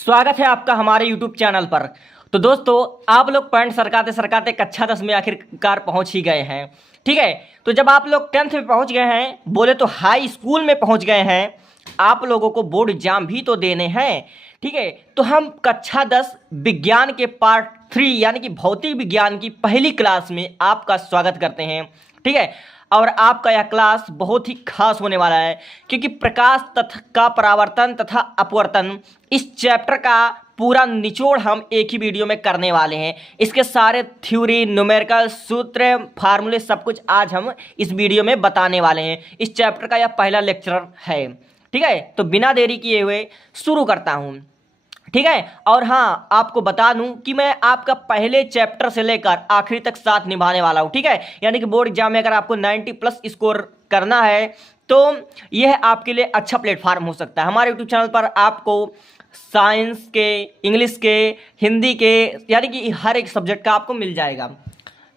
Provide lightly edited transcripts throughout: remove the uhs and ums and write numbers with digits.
स्वागत है आपका हमारे YouTube चैनल पर। तो दोस्तों, आप लोग पॉइंट सरकाते सरकाते कक्षा 10 में आखिरकार पहुंच ही गए हैं। ठीक है, तो जब आप लोग 10th में पहुंच गए हैं, बोले तो हाई स्कूल में पहुंच गए हैं, आप लोगों को बोर्ड एग्जाम भी तो देने हैं। ठीक है, तो हम कक्षा 10 विज्ञान के पार्ट 3 यानी कि भौतिक विज्ञान की पहली क्लास में आपका स्वागत करते हैं। ठीक है, और आपका यह क्लास बहुत ही खास होने वाला है, क्योंकि प्रकाश तथा का परावर्तन तथा अपवर्तन इस चैप्टर का पूरा निचोड़ हम एक ही वीडियो में करने वाले हैं। इसके सारे थ्योरी, न्यूमेरिकल, सूत्र, फार्मूले सब कुछ आज हम इस वीडियो में बताने वाले हैं। इस चैप्टर का यह पहला लेक्चर है। ठीक है, तो बिना देरी किए हुए शुरू करता हूँ। ठीक है, और हाँ, आपको बता दूं कि मैं आपका पहले चैप्टर से लेकर आखिरी तक साथ निभाने वाला हूं। ठीक है, यानी कि बोर्ड एग्जाम में अगर आपको 90+ स्कोर करना है तो यह आपके लिए अच्छा प्लेटफार्म हो सकता है। हमारे यूट्यूब चैनल पर आपको साइंस के, इंग्लिश के, हिंदी के, यानी कि हर एक सब्जेक्ट का आपको मिल जाएगा।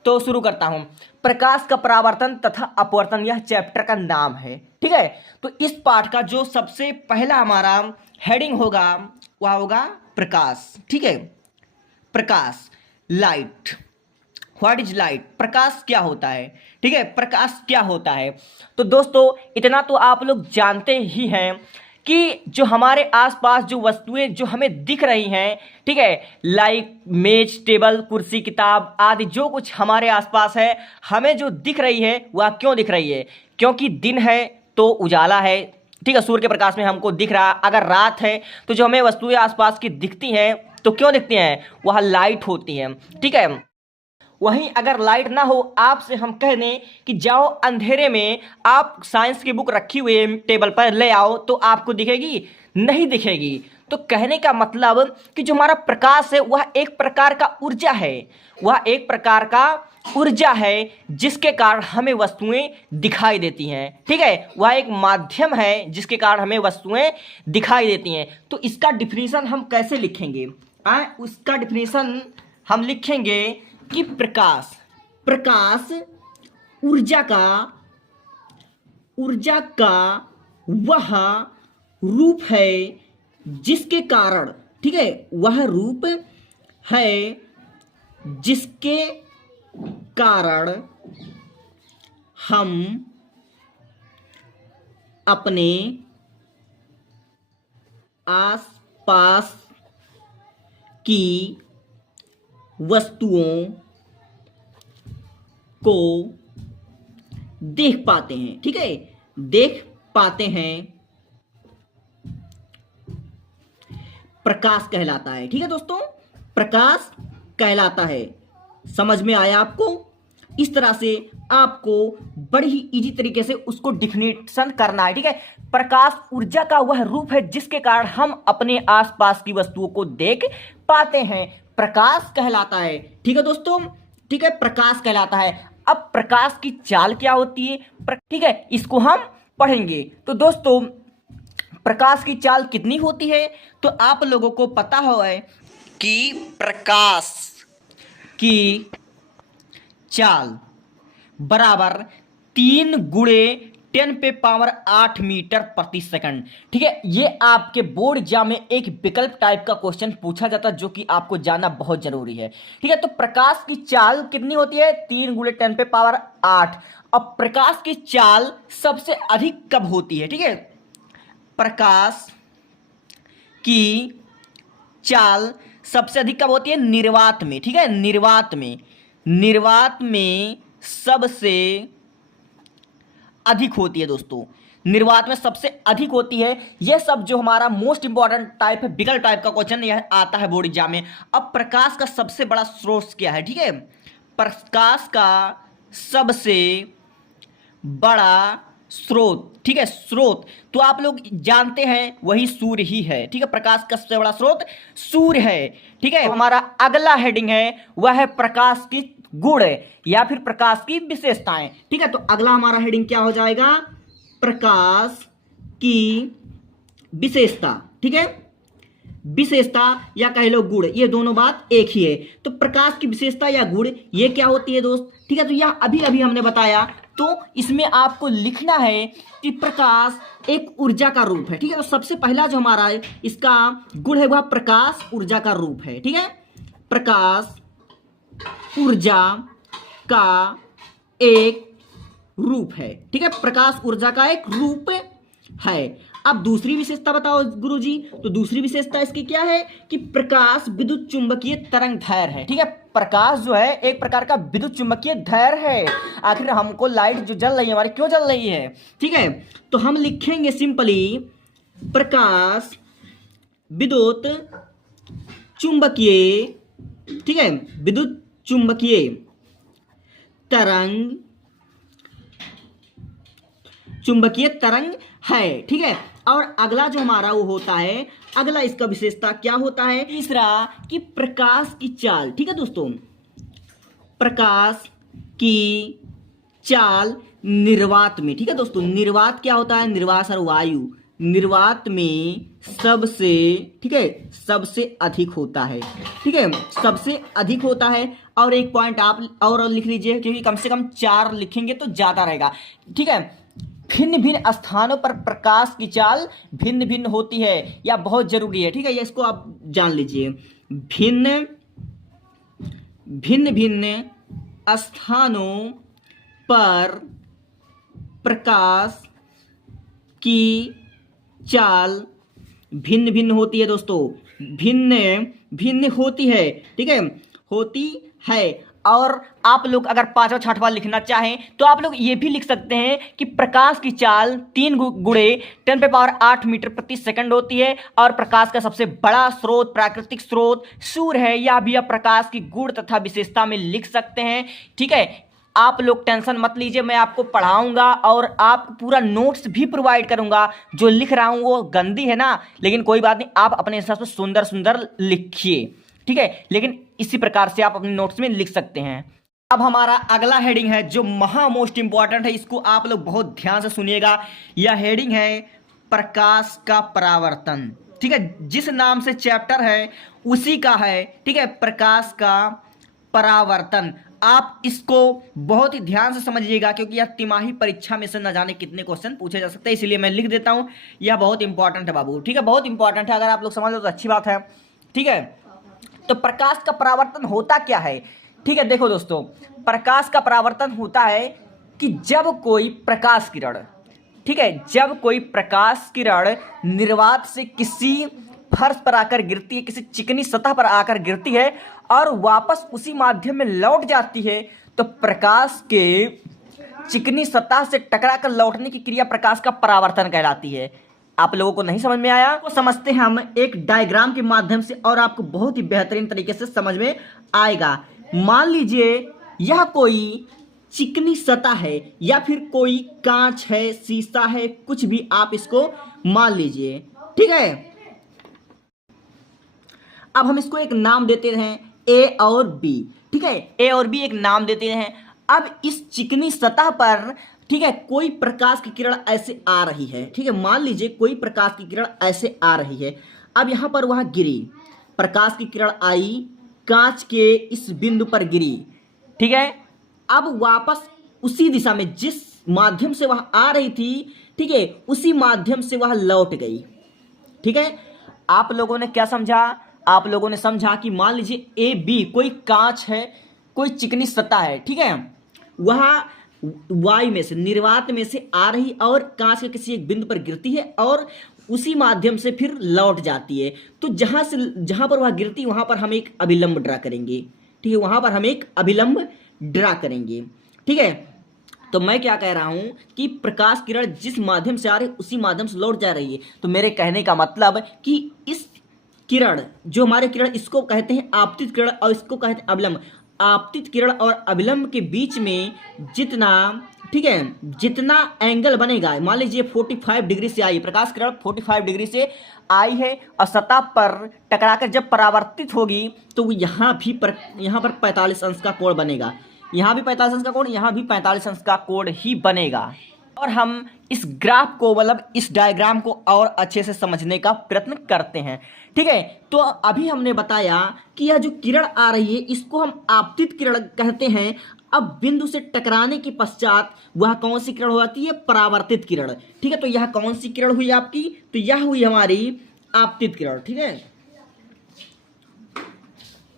तो शुरू करता हूं। प्रकाश का परावर्तन तथा अपवर्तन यह चैप्टर का नाम है। ठीक है, तो इस पाठ का जो सबसे पहला हमारा हेडिंग होगा वह होगा प्रकाश। ठीक है, प्रकाश, लाइट। What is light? प्रकाश क्या होता है? ठीक है, प्रकाश क्या होता है? तो दोस्तों, इतना तो आप लोग जानते ही हैं कि जो हमारे आसपास जो वस्तुएं जो हमें दिख रही हैं, ठीक है, लाइक मेज, टेबल, कुर्सी, किताब आदि जो कुछ हमारे आसपास है, हमें जो दिख रही है वह क्यों दिख रही है? क्योंकि दिन है तो उजाला है। ठीक है, सूर्य के प्रकाश में हमको दिख रहा। अगर रात है तो जो हमें वस्तुएं आसपास की दिखती हैं तो क्यों दिखती हैं? वह लाइट होती हैं। ठीक है, वहीं अगर लाइट ना हो, आपसे हम कह दें कि जाओ अंधेरे में, आप साइंस की बुक रखी हुई है टेबल पर, ले आओ, तो आपको दिखेगी? नहीं दिखेगी। तो कहने का मतलब कि जो हमारा प्रकाश है वह एक प्रकार का ऊर्जा है। वह एक प्रकार का ऊर्जा है जिसके कारण हमें वस्तुएं दिखाई देती हैं। ठीक है, वह एक माध्यम है जिसके कारण हमें वस्तुएं दिखाई देती हैं। तो इसका डिफिनीशन हम कैसे लिखेंगे? उसका डिफिनीशन हम लिखेंगे कि प्रकाश ऊर्जा का वह रूप है जिसके कारण, ठीक है, वह रूप है जिसके कारण हम अपने आसपास की वस्तुओं को देख पाते हैं। ठीक है, देख पाते हैं, प्रकाश कहलाता है। ठीक है दोस्तों, प्रकाश कहलाता है। समझ में आया आपको? इस तरह से आपको बड़ी ही इजी तरीके से उसको डिफिनेशन करना है। ठीक है, प्रकाश ऊर्जा का वह रूप है जिसके कारण हम अपने आसपास की वस्तुओं को देख पाते हैं, प्रकाश कहलाता है। ठीक है दोस्तों, ठीक है, प्रकाश कहलाता है। अब प्रकाश की चाल क्या होती है? ठीक है, इसको हम पढ़ेंगे। तो दोस्तों, प्रकाश की चाल कितनी होती है? तो आप लोगों को पता है कि प्रकाश की चाल बराबर 3 × 10⁸ मीटर प्रति सेकंड। ठीक है, ये आपके बोर्ड एग्जाम में एक विकल्प टाइप का क्वेश्चन पूछा जाता है, जो कि आपको जानना बहुत जरूरी है। ठीक है, तो प्रकाश की चाल कितनी होती है? 3 × 10⁸। अब प्रकाश की चाल सबसे अधिक कब होती है? ठीक है, प्रकाश की चाल सबसे अधिक कब होती है? निर्वात में। ठीक है, निर्वात में सबसे अधिक होती है दोस्तों। निर्वात में सबसे अधिक होती है। यह सब जो हमारा मोस्ट इंपॉर्टेंट टाइप है, विकल्प टाइप का क्वेश्चन यह आता है बोर्ड एग्जाम में। अब प्रकाश का सबसे बड़ा स्रोत क्या है? ठीक है, प्रकाश का सबसे बड़ा स्रोत, ठीक है, स्रोत तो आप लोग जानते हैं वही सूर्य ही है। ठीक है, प्रकाश का सबसे बड़ा स्रोत सूर्य है। ठीक है, हमारा अगला हेडिंग है वह है प्रकाश की गुण या फिर प्रकाश की विशेषताएं। ठीक है, तो अगला हमारा हेडिंग क्या हो जाएगा? प्रकाश की विशेषता। ठीक है, विशेषता या कह लो गुण, ये दोनों बात एक ही है। तो प्रकाश की विशेषता या गुण ये क्या होती है दोस्त? ठीक है, तो यह अभी अभी हमने बताया तो इसमें आपको लिखना है कि प्रकाश एक ऊर्जा का रूप है। ठीक है, तो सबसे पहला जो हमारा इसका गुण है वह प्रकाश ऊर्जा का रूप है। ठीक है, प्रकाश ऊर्जा का एक रूप है। ठीक है, प्रकाश ऊर्जा का एक रूप है। अब दूसरी विशेषता बताओ गुरुजी। तो दूसरी विशेषता इसकी क्या है कि प्रकाश विद्युत चुंबकीय तरंग दैर्घ्य है। ठीक है, प्रकाश जो है एक प्रकार का विद्युत चुंबकीय दैर्घ्य है। आखिर हमको लाइट जो जल रही है हमारी क्यों जल रही है? ठीक है, तो हम लिखेंगे सिंपली प्रकाश विद्युत चुंबकीय, ठीक है, विद्युत चुंबकीय तरंग, चुंबकीय तरंग है। ठीक है, और अगला जो हमारा वो होता है, अगला इसका विशेषता क्या होता है? तीसरा कि प्रकाश की चाल। ठीक है दोस्तों, प्रकाश की चाल निर्वात में। ठीक है दोस्तों, निर्वात क्या होता है? निर्वात और वायु, निर्वात में सबसे, ठीक है, सबसे अधिक होता है। ठीक है, सबसे अधिक होता है। और एक पॉइंट आप और लिख लीजिए, क्योंकि कम से कम 4 लिखेंगे तो ज्यादा रहेगा। ठीक है, भिन्न भिन्न स्थानों पर प्रकाश की चाल भिन्न भिन्न होती है, या बहुत जरूरी है। ठीक है, ये इसको आप जान लीजिए। भिन्न भिन्न भिन्न स्थानों पर प्रकाश की चाल भिन्न भिन्न होती है दोस्तों, भिन्न भिन्न होती है। ठीक है, होती है। और आप लोग अगर 5वां 6वां लिखना चाहें तो आप लोग ये भी लिख सकते हैं कि प्रकाश की चाल 3 गुणे 10⁸ मीटर प्रति सेकंड होती है, और प्रकाश का सबसे बड़ा स्रोत, प्राकृतिक स्रोत सूर्य है। यह भी आप प्रकाश की गुण तथा विशेषता में लिख सकते हैं। ठीक है, आप लोग टेंशन मत लीजिए, मैं आपको पढ़ाऊंगा और आप पूरा नोट्स भी प्रोवाइड करूंगा। जो लिख रहा हूं वो गंदी है ना, लेकिन कोई बात नहीं, आप अपने हिसाब से सुंदर सुंदर लिखिए। ठीक है, लेकिन इसी प्रकार से आप अपने नोट्स में लिख सकते हैं। अब हमारा अगला हेडिंग है जो महा मोस्ट इंपॉर्टेंट है, इसको आप लोग बहुत ध्यान से सुनिएगा। यह हेडिंग है प्रकाश का परावर्तन। ठीक है, जिस नाम से चैप्टर है उसी का है। ठीक है, प्रकाश का परावर्तन। आप इसको बहुत ही ध्यान से समझिएगा, क्योंकि यह तिमाही परीक्षा में से न जाने कितने क्वेश्चन पूछे जा सकते हैं, इसलिए मैं लिख देता हूं। यह बहुत इंपॉर्टेंट है बाबू। ठीक है, बहुत इंपॉर्टेंट है, अगर आप लोग समझ लो तो अच्छी बात है। ठीक है, तो प्रकाश का परावर्तन होता क्या है? ठीक है, देखो दोस्तों, प्रकाश का परावर्तन होता है कि जब कोई प्रकाश किरण, ठीक है, जब कोई प्रकाश किरण निर्वात से किसी फर्श पर आकर गिरती है, किसी चिकनी सतह पर आकर गिरती है और वापस उसी माध्यम में लौट जाती है, तो प्रकाश के चिकनी सतह से टकराकर लौटने की क्रिया प्रकाश का परावर्तन कहलाती है। आप लोगों को नहीं समझ में आया तो समझते हैं हम एक डायग्राम के माध्यम से, और आपको बहुत ही बेहतरीन तरीके से समझ में आएगा। मान लीजिए यह कोई चिकनी सतह है, या फिर कोई कांच है, शीशा है, कुछ भी आप इसको मान लीजिए। ठीक है, अब हम इसको एक नाम देते हैं ए और बी। ठीक है, ए और बी एक नाम देते हैं। अब इस चिकनी सतह पर, ठीक है, कोई प्रकाश की किरण ऐसे आ रही है। ठीक है, मान लीजिए कोई प्रकाश की किरण ऐसे आ रही है। अब यहां पर वह गिरी, प्रकाश की किरण आई, कांच के इस बिंदु पर गिरी। ठीक है, अब वापस उसी दिशा में जिस माध्यम से वह आ रही थी, ठीक है, उसी माध्यम से वह लौट गई। ठीक है, आप लोगों ने क्या समझा? आप लोगों ने समझा कि मान लीजिए ए बी कोई कांच है, कोई चिकनी सतह है। ठीक है, वह वायु में से, निर्वात में से आ रही और कांच के किसी एक बिंदु पर गिरती है और उसी माध्यम से फिर लौट जाती है। तो जहां पर वह गिरती है वहां पर हम एक अभिलंब ड्रा करेंगे। ठीक है, वहां पर हम एक अभिलंब ड्रा करेंगे। ठीक है, तो मैं क्या कह रहा हूं कि प्रकाश किरण जिस माध्यम से आ रही है उसी माध्यम से लौट जा रही है। तो मेरे कहने का मतलब कि इस किरण, जो हमारे किरण, इसको कहते हैं आपतित किरण और इसको कहते हैं अभिलंब। आपतित किरण और अभिलंब के बीच में जितना, ठीक है, जितना एंगल बनेगा, मान लीजिए 45 डिग्री से आई प्रकाश किरण, 45 डिग्री से आई है और सतह पर टकराकर जब परावर्तित होगी तो यहाँ पर 45 अंश का कोण बनेगा। यहाँ भी 45 अंश का कोण, यहाँ भी 45 अंश का कोण ही बनेगा। और हम इस ग्राफ को, मतलब इस डायग्राम को और अच्छे से समझने का प्रयत्न करते हैं। ठीक है, तो अभी हमने बताया कि यह जो किरण आ रही है इसको हम आपतित किरण कहते हैं। अब बिंदु से टकराने के पश्चात वह कौन सी किरण हो जाती है? परावर्तित किरण। ठीक है, तो यह कौन सी किरण हुई आपकी? तो यह हुई हमारी आपतित किरण। ठीक है,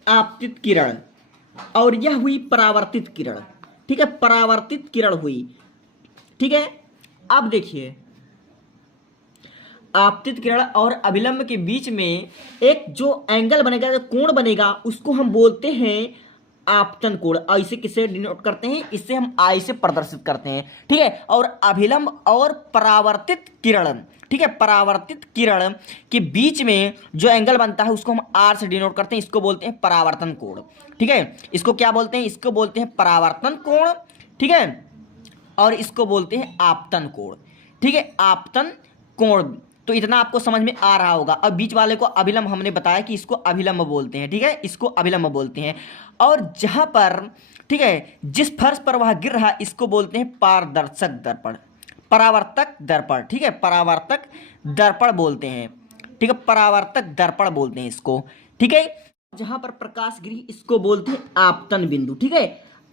आपतित किरण। और यह हुई परावर्तित किरण। ठीक है, परावर्तित किरण हुई। ठीक है, अब देखिए आपतित किरण और अभिलंब के बीच में एक जो एंगल बनेगा, जो कोण बनेगा, उसको हम बोलते हैं आपतन कोण। और इसे किससे डिनोट करते हैं? इससे हम आई से प्रदर्शित करते हैं। ठीक है, और अभिलंब और परावर्तित किरण, ठीक है, परावर्तित किरण के बीच में जो एंगल बनता है उसको हम आर से डिनोट करते हैं। इसको बोलते हैं परावर्तन कोण। ठीक है, इसको क्या बोलते हैं? इसको बोलते हैं परावर्तन कोण। ठीक है, और इसको बोलते हैं आपतन कोण। ठीक है, आपतन कोण। तो इतना आपको समझ में आ रहा होगा। अब बीच वाले को अभिलंब हमने बताया कि इसको अभिलंब बोलते हैं। ठीक है, इसको अभिलंब बोलते हैं। और जहां पर, ठीक है, जिस फर्श पर वह गिर रहा इसको बोलते हैं पारदर्शक दर्पण, परावर्तक दर्पण। ठीक है, परावर्तक दर्पण बोलते हैं। ठीक है, परावर्तक दर्पण बोलते हैं इसको। ठीक है, जहां पर प्रकाश गिरी इसको बोलते हैं आपतन बिंदु। ठीक है,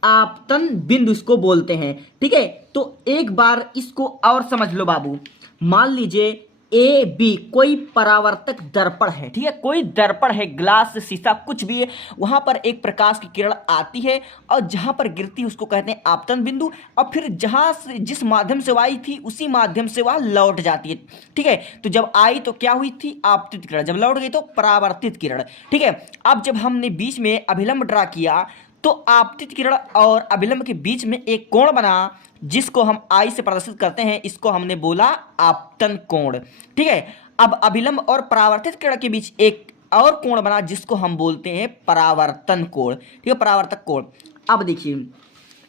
आपतन बिंदु इसको बोलते हैं। ठीक है, तो एक बार इसको और समझ लो बाबू। मान लीजिए ए बी कोई परावर्तक दर्पण है। ठीक है, कोई दर्पण है, ग्लास, शीशा, कुछ भी है, वहां पर एक प्रकाश की किरण आती है और जहां पर गिरती है उसको कहते हैं आपतन बिंदु। और फिर जहां से जिस माध्यम से आई थी उसी माध्यम से वह लौट जाती है। ठीक है, तो जब आई तो क्या हुई थी? आपतित किरण। जब लौट गई तो परावर्तित किरण। ठीक है, अब जब हमने बीच में अभिलंब ड्रा किया तो आपतित किरण और अभिलंब के बीच में एक कोण बना जिसको हम आई से प्रदर्शित करते हैं। इसको हमने बोला आपतन कोण। ठीक है, अब अभिलंब और परावर्तित किरण के बीच एक और कोण बना जिसको हम बोलते हैं परावर्तन कोण। ठीक है, परावर्तक कोण। अब देखिए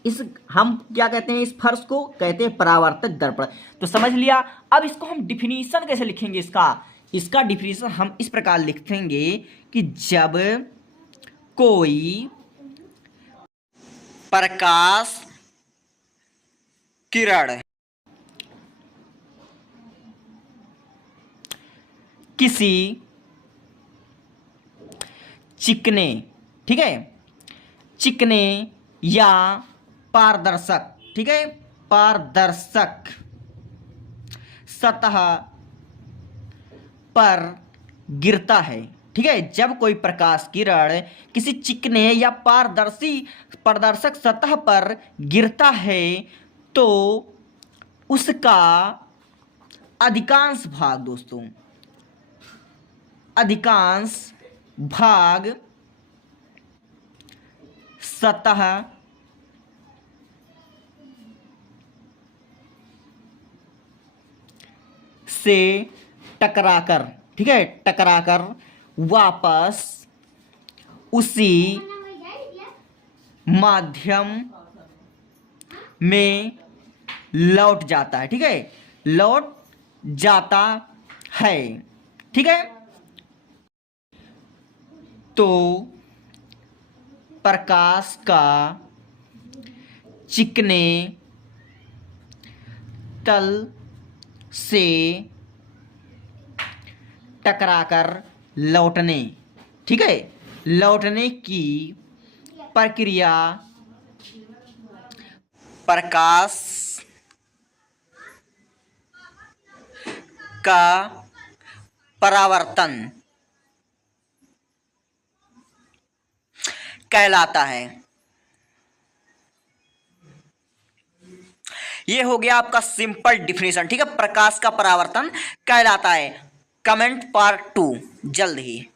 इस हम क्या कहते हैं? इस फर्श को कहते हैं परावर्तक दर्पण। तो समझ लिया। अब इसको हम डिफिनीशन कैसे लिखेंगे? इसका डिफिनीशन हम इस प्रकार लिखेंगे कि जब कोई प्रकाश किरण किसी चिकने, ठीक है, चिकने या पारदर्शक, ठीक है, पारदर्शक सतह पर गिरता है। ठीक है, जब कोई प्रकाश किरण किसी चिकने या पारदर्शक सतह पर गिरता है तो उसका अधिकांश भाग, दोस्तों, अधिकांश भाग सतह से टकराकर, ठीक है, टकराकर वापस उसी माध्यम में लौट जाता है। ठीक है, लौट जाता है। ठीक है, तो प्रकाश का चिकने तल से टकराकर लौटने, ठीक है, लौटने की प्रक्रिया प्रकाश का परावर्तन कहलाता है। ये हो गया आपका सिंपल डिफिनेशन। ठीक है, प्रकाश का परावर्तन कहलाता है। कमेंट पार्ट 2 जल्द ही।